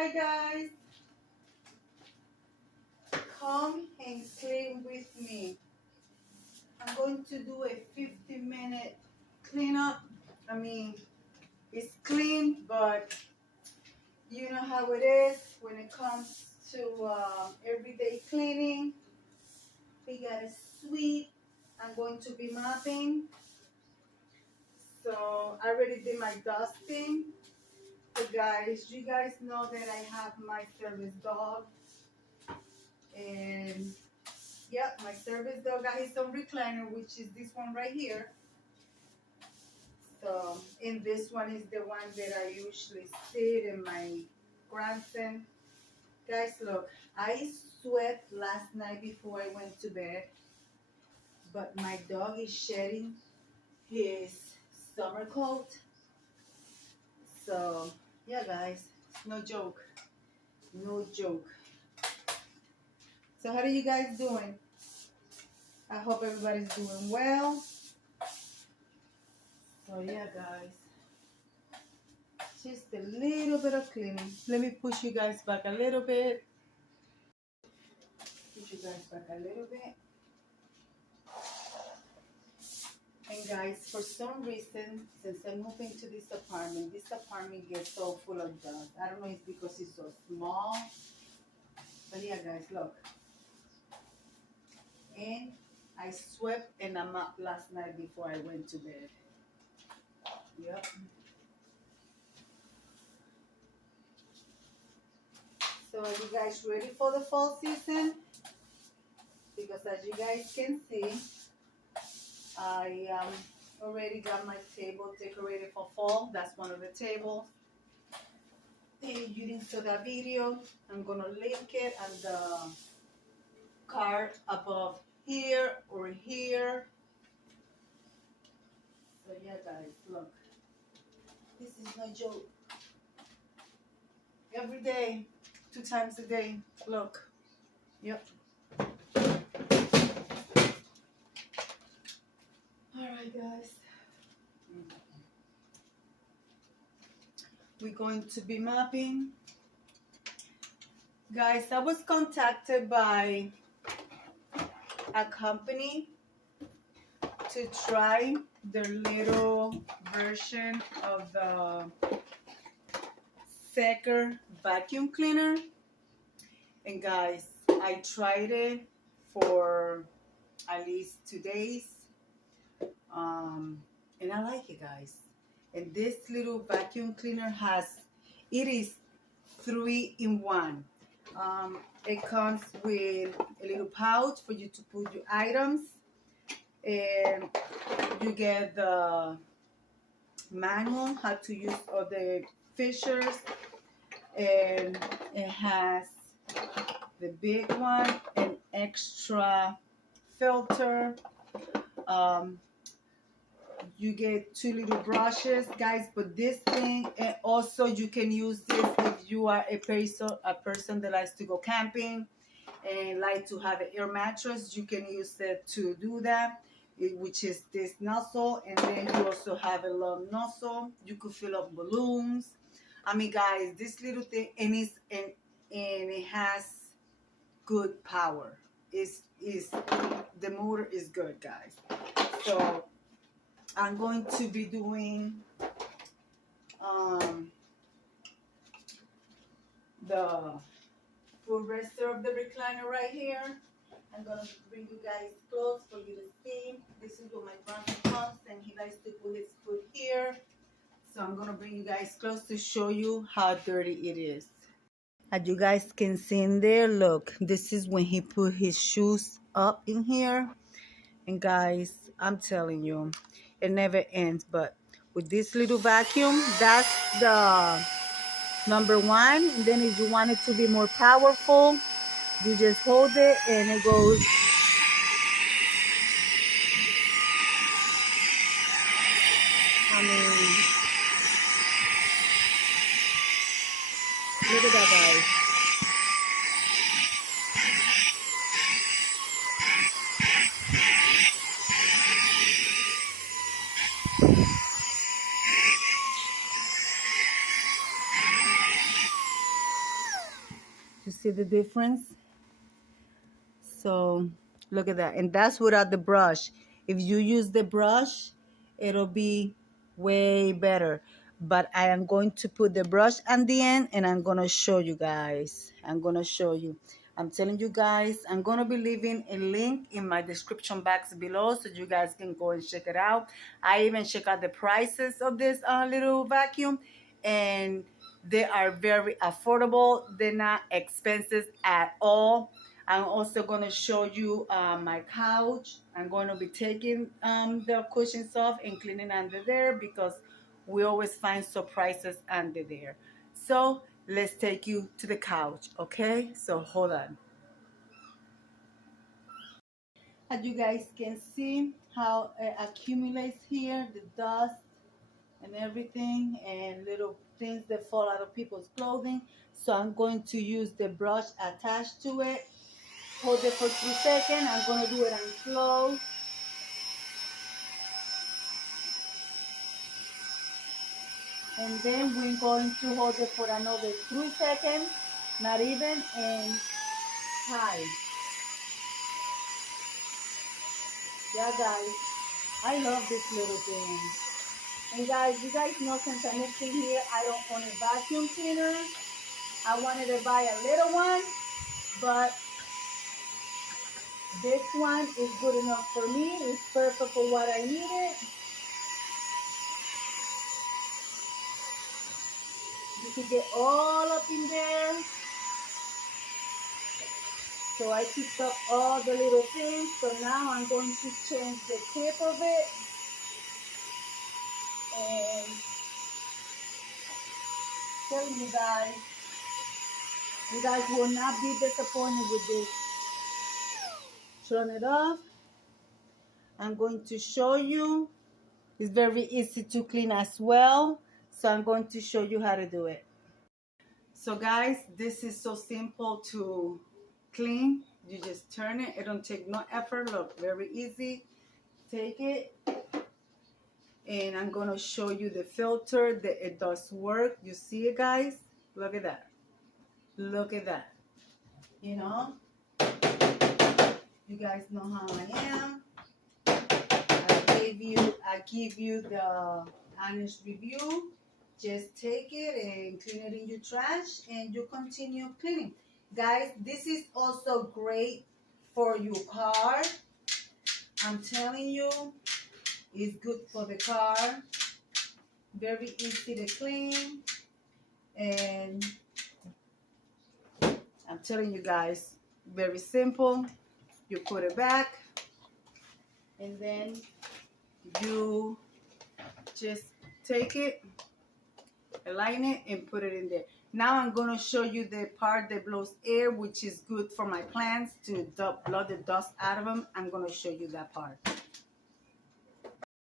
Hi guys, come and clean with me. I'm going to do a 50-minute cleanup. I mean, it's clean, but you know how it is when it comes to everyday cleaning. We gotta sweep. I'm going to be mopping. So I already did my dusting. So guys, you guys know that I have my service dog. And yep, my service dog got his own recliner, which is this one right here. So, and this one is the one that I usually sit in my grandson. Guys, look, I swept last night before I went to bed, but my dog is shedding his summer coat. So, yeah, guys, it's no joke. No joke. So, how are you guys doing? I hope everybody's doing well. So, yeah, guys. Just a little bit of cleaning. Let me push you guys back a little bit. Push you guys back a little bit. And guys, for some reason, since I moved into this apartment gets so full of dust. I don't know if it's because it's so small. But yeah, guys, look. And I swept and I mopped last night before I went to bed. Yep. So are you guys ready for the fall season? Because as you guys can see, I already got my table decorated for fall. That's one of the tables. If you didn't see that video, I'm going to link it on the card above here or here. So yeah, guys, look. This is no joke. Every day, 2 times a day. Look. Yep. Alright, guys. We're going to be mopping. Guys, I was contacted by a company to try their little version of the decor vacuum cleaner. And guys, I tried it for at least 2 days. And I like it, guys. And this little vacuum cleaner it is 3-in-1. It comes with a little pouch for you to put your items, and you get the manual how to use all the fixtures, and it has the big one, an extra filter. You get 2 little brushes, guys, but this thing, and also you can use this if you are a person that likes to go camping and like to have an air mattress. You can use it to do that, which is this nozzle, and then you also have a long nozzle. You could fill up balloons. I mean, guys, this little thing, and it has good power. The motor is good, guys. So I'm going to be doing the full rest of the recliner right here. I'm going to bring you guys close for you to see. This is where my grandson comes, and he likes to put his foot here. So I'm going to bring you guys close to show you how dirty it is. As you guys can see in there, look, this is when he put his shoes up in here. And guys, I'm telling you, it never ends. But with this little vacuum, that's the number 1. And then if you want it to be more powerful, you just hold it and it goes. I mean, look at that, guys. You see the difference? So look at that. And that's without the brush. If you use the brush, it'll be way better. But I am going to put the brush at the end and I'm going to show you guys. I'm going to show you. I'm telling you guys, I'm going to be leaving a link in my description box below so you guys can go and check it out. I even check out the prices of this little vacuum, and they are very affordable. They're not expensive at all. I'm also going to show you my couch. I'm going to be taking the cushions off and cleaning under there because we always find surprises under there. So let's take you to the couch, okay? So hold on. As you guys can see how it accumulates here, the dust and everything and little things that fall out of people's clothing. So I'm going to use the brush attached to it. Hold it for 3 seconds. I'm going to do it on slow. And then we're going to hold it for another 3 seconds, not even, and high. Yeah, guys, I love this little thing. And guys, you guys know since I moved in here, I don't own a vacuum cleaner. I wanted to buy a little one, but this one is good enough for me. It's perfect for what I needed. You can get all up in there. So I picked up all the little things. So now I'm going to change the tip of it. And tell you guys will not be disappointed with this. Turn it off. I'm going to show you. It's very easy to clean as well. So I'm going to show you how to do it. So guys, this is so simple to clean. You just turn it. It don't take no effort. Look, very easy. Take it. And I'm going to show you the filter that it does work. You see it, guys? Look at that. Look at that. You know? You guys know how I am. I give you the honest review. Just take it and clean it in your trash and you continue cleaning. Guys, this is also great for your car. I'm telling you, it's good for the car. Very easy to clean. And I'm telling you guys, very simple. You put it back and then you just take it, align it, and put it in there. Now I'm going to show you the part that blows air, which is good for my plants to blow the dust out of them. I'm going to show you that part.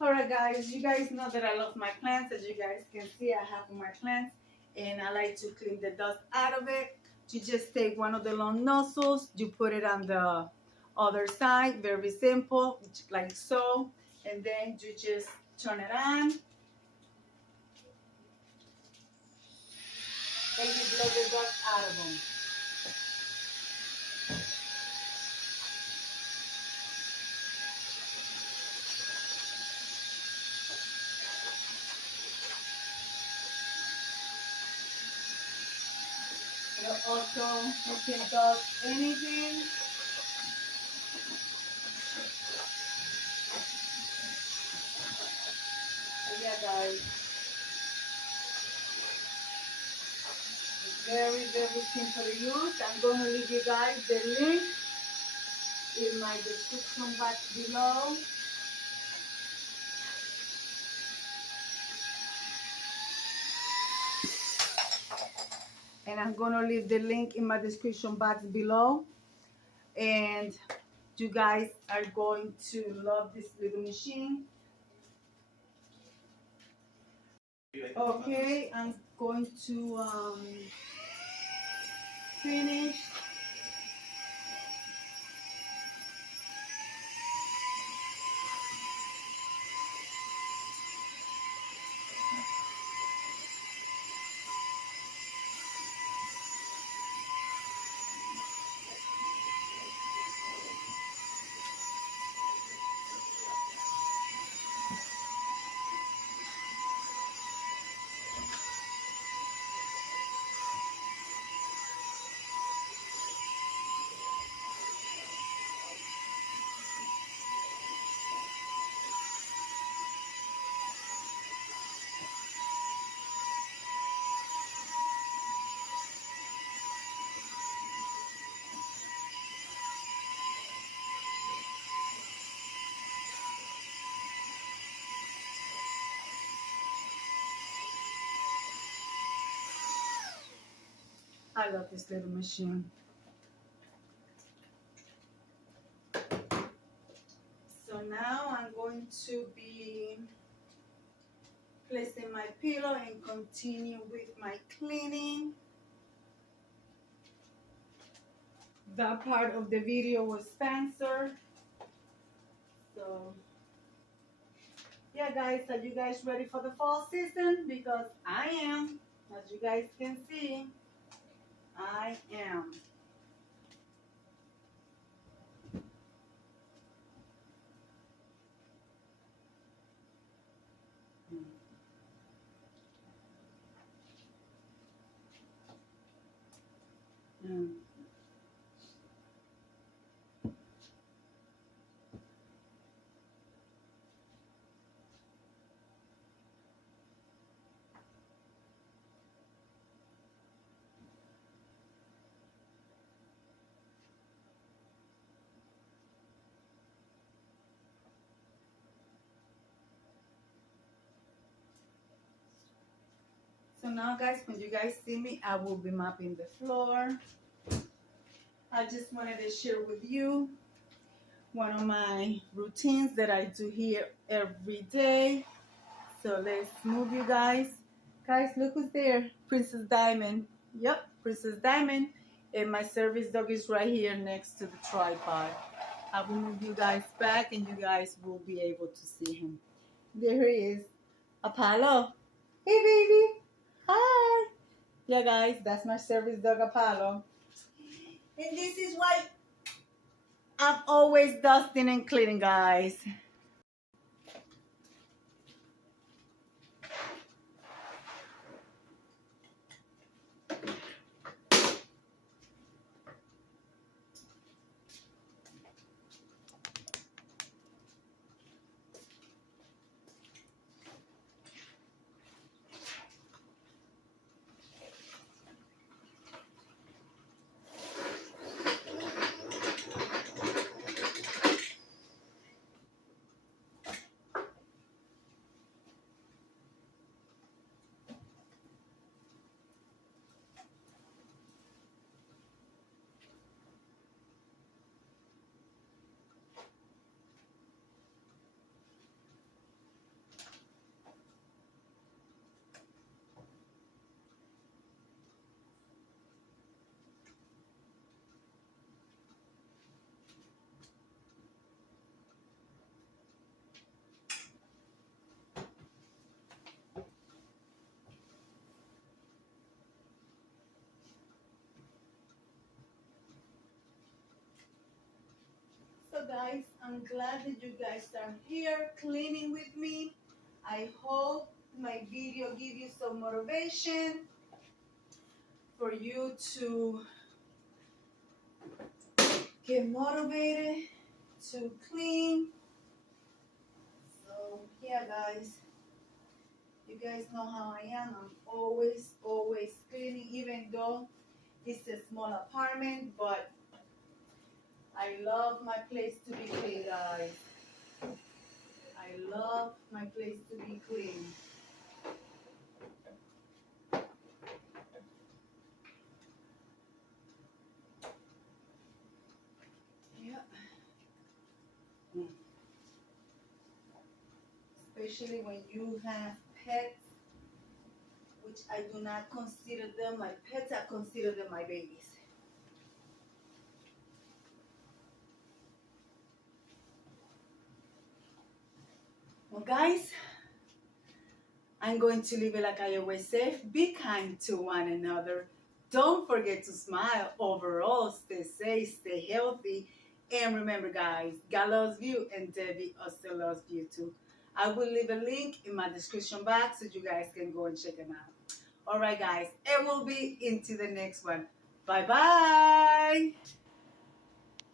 All right, guys, you guys know that I love my plants. As you guys can see, I have my plants, and I like to clean the dust out of it. You just take one of the long nozzles, you put it on the other side, very simple, like so, and then you just turn it on. And you blow the dust out of them. It'll also, you can dust anything. So yeah, guys. It's very, very simple to use. I'm going to leave you guys the link in my description box below. And I'm going to leave the link in my description box below. And you guys are going to love this little machine. Okay, I'm going to finish. I love this little machine. So now I'm going to be placing my pillow and continue with my cleaning. That part of the video was Spencer. So yeah guys, are you guys ready for the fall season? Because I am. As you guys can see, I am. Mm. So now guys, when you guys see me, I will be mopping the floor. I just wanted to share with you one of my routines that I do here every day. So let's move you guys. Guys, look who's there. Princess Diamond. Yep, Princess Diamond. And my service dog is right here next to the tripod. I will move you guys back and you guys will be able to see him. There he is. Apollo. Hey, baby. Hi. Yeah, guys, that's my service dog, Apollo. And this is why I'm always dusting and cleaning, guys. So guys, I'm glad that you guys are here cleaning with me. I hope my video give you some motivation for you to get motivated to clean. So yeah guys, you guys know how I am. I'm always cleaning, even though it's a small apartment, but I love my place to be clean, guys. I love my place to be clean. Yeah. Especially when you have pets, which I do not consider them my pets, I consider them my babies. Well, guys, I'm going to leave it like I always say. Be kind to one another. Don't forget to smile. Overall, stay safe, stay healthy. And remember, guys, God loves you and Debbie also loves you too. I will leave a link in my description box so you guys can go and check them out. All right, guys, and we'll be into the next one. Bye-bye.